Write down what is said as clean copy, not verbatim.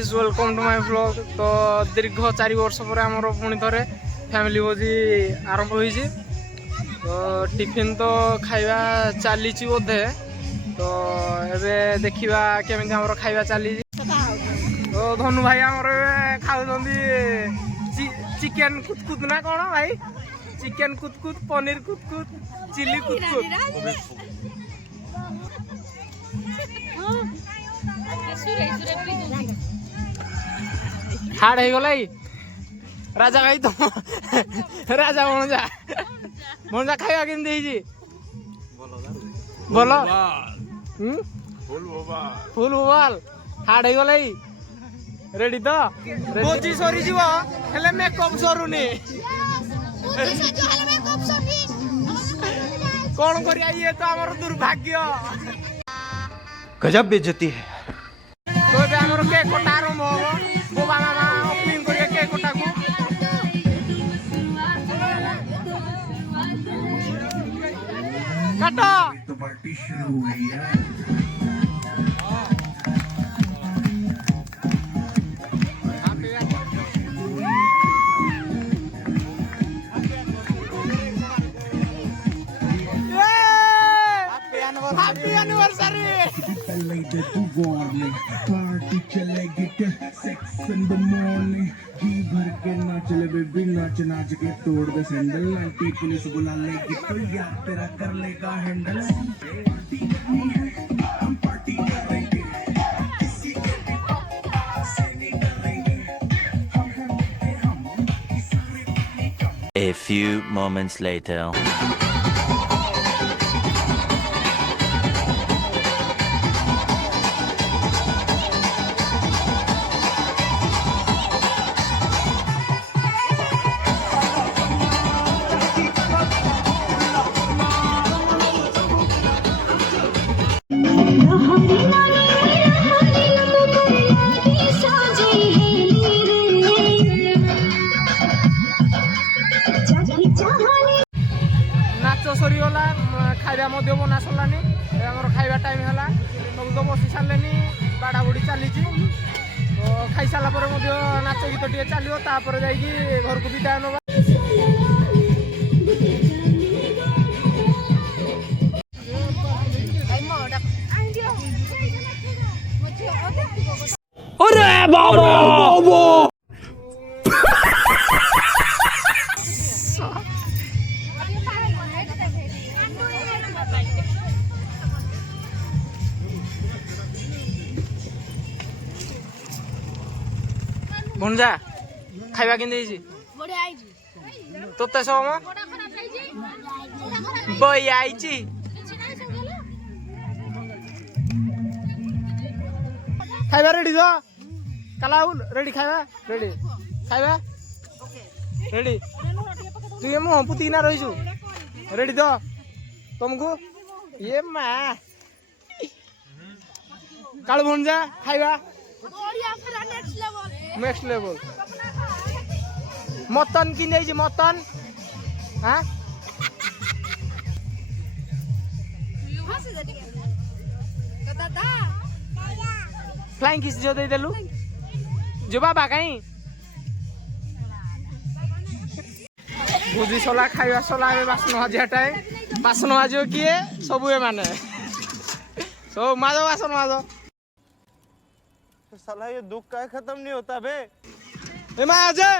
Guys welcome to my vlog. तो दीर्घ 4 वर्ष पर आमर पुणी थे फैमिली भोजी आरंभ होइछि। तो टिफिन तो खाइबा चली बोधे। तो एबे देखिबा केमिति हमर खाइबा चली। तो धनु भाई आमर खाउछंदी चिकेन कुतकुत ना कोन भाई, चिकेन कुतकुत, पनीर कुतकुत, चिली कुतकुत। हाड़ हो गला राजा भाई। तो राजा मनजा खाइबा केमती बोल फुल मोबाइल हाड़ हो गला रेडी। तो भोजी सरी जीव हेले मेकअप सरुनी कौन करिया। ये तो हमर दुर्भाग्य। गजब बेइज्जती है। तो ये हमर केक कटा आरंभ हो बोबा मामा ओपनिंग करिया केक कटा को। काटो तो पार्टी शुरू हुई है। Happy anniversary. पार्टी चलेगी सेक्स इन द मॉर्निंग। जी भर के नाच ले बेबी, नाच नाच के तोड़ दे सैंडल। आंटी पुलिस बुला लेगी तो यार तेरा कर लेगा हैंडल। हम पार्टी करेंगे किसी के भी पापा से नहीं करेंगे। A few moments later. नाच सरीगला खाଇବା ମଧ୍ୟ ବନା ସରିଲାନି। ଖାଇବା ଟାଇମ୍ ହେଲା ସବୁ ତ ବସି ସାରିଲେନି, ବାଡ଼ା ବୁଡ଼ି ଚାଲିଛି। ତ ଖାଇସାରିଲା ପରେ ମଧ୍ୟ ନାଚ ଗୀତ ଟିକେ ଚାଲିବ, ତାପରେ ଯାଇକି ଘରକୁ ବିଦାୟ ନେବା। भणजा खाଇବା केମିତି ହେଇଛି? ତୋତେ ସମ ବଇ ଆଇଛି। ଖାଇବା ରେଡି ତ କାଲା ରେଡି ଖାଇବା ରେଡି ଖାଇବା ରେଡି। ତୁ ଏ ମୁହଁ ପୁତିକିନା ରହିଛୁ ରେଡି ତ ତମକୁ ଇଏ ମା କାଳୁ ଭଣଜା ଖାଇବା नेक्स्ट लेवल। मटन कि मटन हाँ फ्लाइंग किस जो दे देलु जो बाबा कहीं बुझी सला खाइबा सला बासन माजिया टाइम। बासन माजियो किए सब माने सब माजो बासन माजो। साला ये दुख का खत्म नहीं होता बे। ए माँ आजा